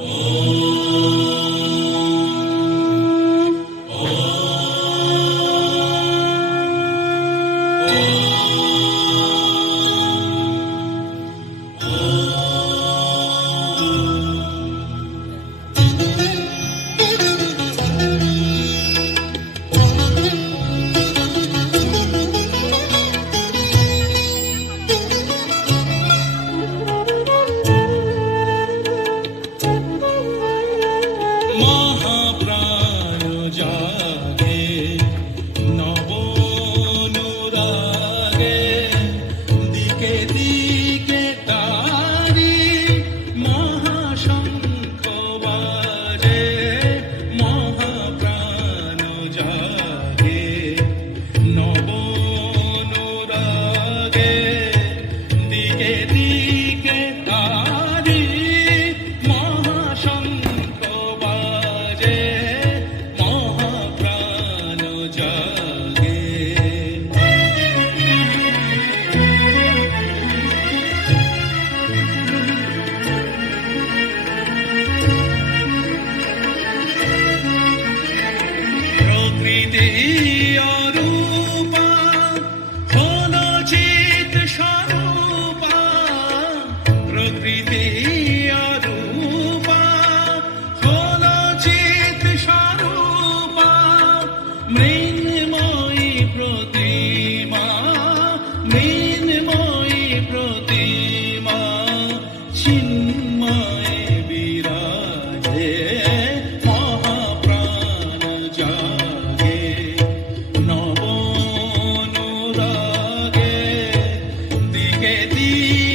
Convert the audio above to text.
Oh. Ih! में दी